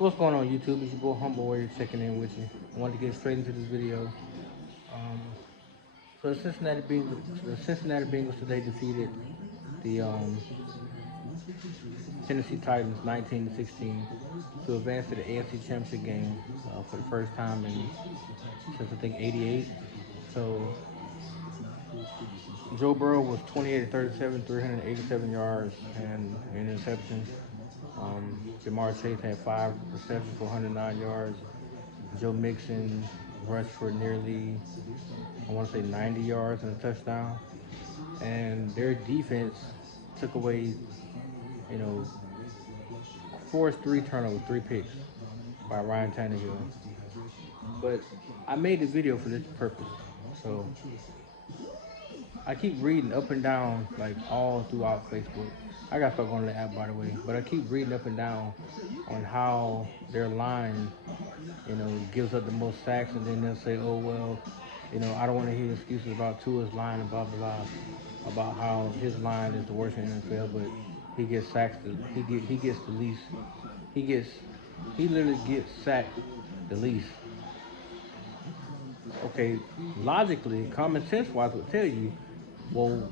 What's going on YouTube? It's your boy Humble Warrior checking in with you. I wanted to get straight into this video. Um, so the Cincinnati Bengals today defeated the Tennessee Titans 19-16 to advance to the AFC Championship game for the first time since I think '88. So Joe Burrow was 28-37, 387 yards and an interception. Jamar Chase had 5 receptions for 109 yards. Joe Mixon rushed for nearly, I want to say 90 yards and a touchdown. And their defense took away, you know, forced 3 turnovers, 3 picks by Ryan Tannehill. But I made the video for this purpose. So I keep reading up and down, like all throughout Facebook. I got stuck on the app, by the way, but I keep reading up and down on how their line, gives up the most sacks, and then they'll say, "Oh well, I don't want to hear excuses about Tua's line and blah blah blah, about how his line is the worst in the NFL, but he gets sacks. He gets the least. He gets he literally gets sacked the least." Okay, logically, common sense wise would tell you, well,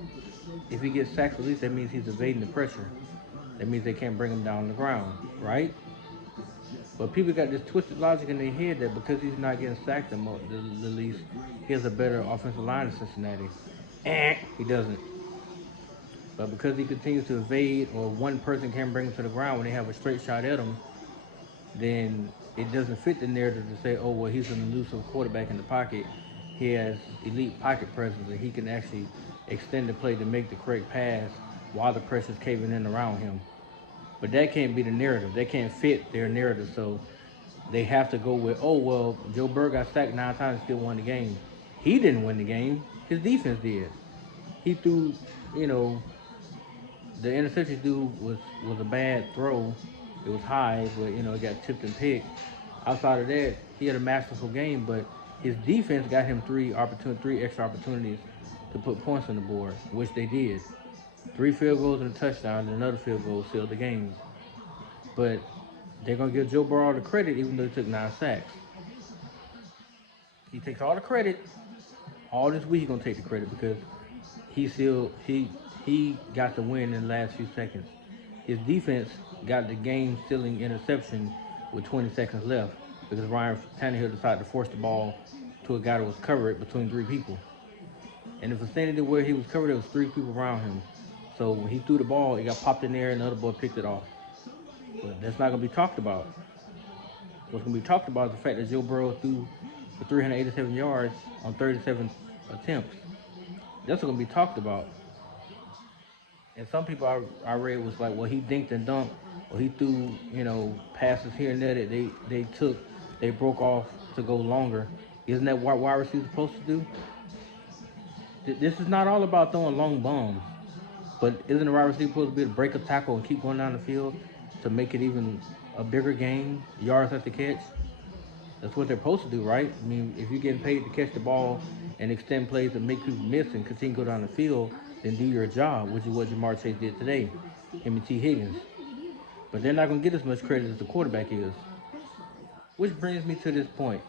if he gets sacked the least, that means he's evading the pressure. That means they can't bring him down on the ground, right? But people got this twisted logic in their head that because he's not getting sacked the least, he has a better offensive line in Cincinnati. He doesn't. But because he continues to evade, or one person can't bring him to the ground when they have a straight shot at him, then it doesn't fit the narrative to say, oh, well, he's an elusive quarterback in the pocket. He has elite pocket presence, and he can actually extend the play to make the correct pass while the pressure's caving in around him. But that can't be the narrative. That can't fit their narrative. So they have to go with, oh, well, Joe Burrow got sacked 9 times and still won the game. He didn't win the game. His defense did. He threw, the interception was a bad throw. It was high, but, it got tipped and picked. Outside of that, he had a masterful game, but his defense got him three extra opportunities to put points on the board, which they did. 3 field goals and a touchdown, and another field goal sealed the game. But they're going to give Joe Burrow all the credit, even though he took 9 sacks. He takes all the credit. All this week he's going to take the credit because he got the win in the last few seconds. His defense got the game-stealing interception with 20 seconds left because Ryan Tannehill decided to force the ball to a guy that was covered between 3 people. And the vicinity where he was covered, there was 3 people around him. So when he threw the ball, it got popped in there and the other boy picked it off. But that's not going to be talked about. What's going to be talked about is the fact that Joe Burrow threw for 387 yards on 37 attempts. That's what's going to be talked about. And some people I read was like, well, he dinked and dunked, or he threw, passes here and there that they broke off to go longer. Isn't that what wide receivers supposed to do? This is not all about throwing long bombs. But isn't the wide receiver supposed to be able to break a tackle and keep going down the field to make it even a bigger game, yards after catch? That's what they're supposed to do, right? I mean, if you're getting paid to catch the ball and extend plays and make people miss and continue to go down the field, then do your job, which is what Jamar Chase did today, him and T. Higgins. But they're not going to get as much credit as the quarterback is. Which brings me to this point.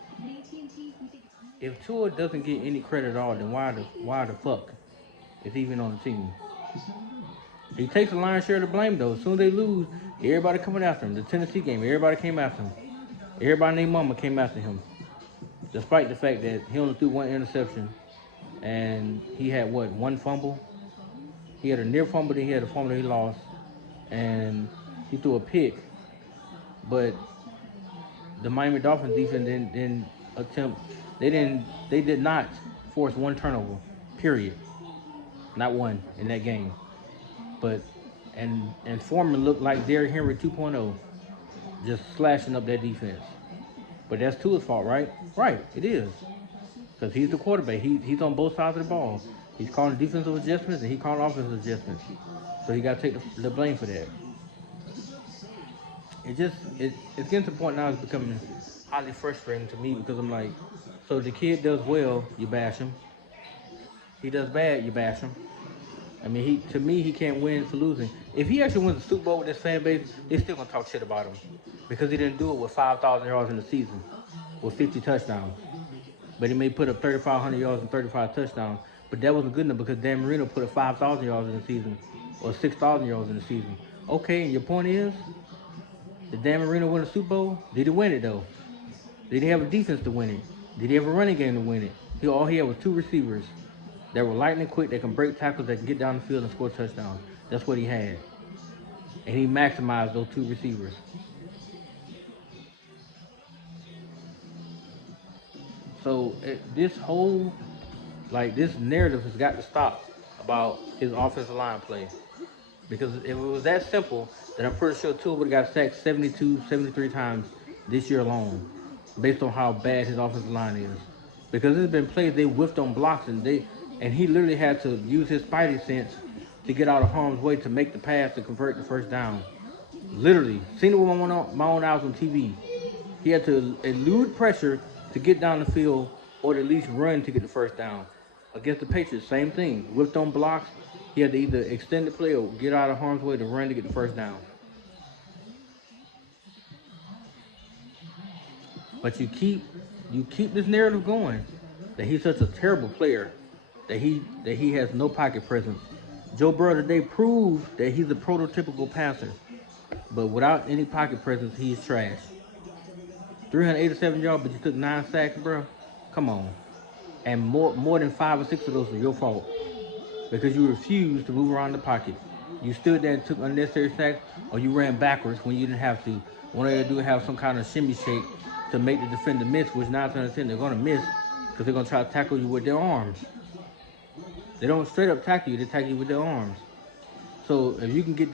If Tua doesn't get any credit at all, then why the fuck is he even on the team? He takes a lion's share of the blame, though. As soon as they lose, everybody coming after him. The Tennessee game, everybody came after him. Everybody named Mama came after him. Despite the fact that he only threw 1 interception and he had, 1 fumble? He had a near fumble, then he had a fumble that he lost, and he threw a pick. But the Miami Dolphins defense they did not force 1 turnover, period. Not 1 in that game. But and Foreman looked like Derrick Henry 2.0, just slashing up that defense. But that's Tua's fault, right? Right, it is. Because he's the quarterback. He's on both sides of the ball. He's calling defensive adjustments and he's calling offensive adjustments. So he got to take the blame for that. It's getting to the point now it's becoming highly frustrating to me because I'm like, so the kid does well, you bash him. He does bad, you bash him. I mean, to me, he can't win for losing. If he actually wins the Super Bowl with this fan base, they're still gonna talk shit about him because he didn't do it with 5,000 yards in the season, with 50 touchdowns. But he may put up 3,500 yards and 35 touchdowns. But that wasn't good enough because Dan Marino put up 5,000 yards in the season, or 6,000 yards in the season. Okay, and your point is, did Dan Marino win a Super Bowl? Did he win it though? Did he have a defense to win it? Did he have a running game to win it? All he had was 2 receivers that were lightning quick, that can break tackles, that can get down the field and score touchdowns. That's what he had. And he maximized those 2 receivers. So this narrative has got to stop about his offensive line play. Because if it was that simple, then I'm pretty sure Tua would have got sacked 72, 73 times this year alone, based on how bad his offensive line is. Because there's been plays they whiffed on blocks and he literally had to use his spidey sense to get out of harm's way to make the pass to convert the first down. Literally, seen it with my own eyes on TV. He had to elude pressure to get down the field or to at least run to get the first down. Against the Patriots, same thing. Whipped on blocks. He had to either extend the play or get out of harm's way to run to get the first down. But you keep this narrative going that he's such a terrible player, that he has no pocket presence. Joe Burrow today proved that he's a prototypical passer, but without any pocket presence, he's trash. 387 yards, but you took 9 sacks, bro. Come on. And more than 5 or 6 of those are your fault because you refused to move around the pocket. You stood there and took unnecessary sacks, or you ran backwards when you didn't have to. What they do have some kind of shimmy shake to make the defender miss, which 9 times out of 10 they're gonna miss because they're gonna try to tackle you with their arms. They don't straight up tackle you; they tackle you with their arms. So if you can get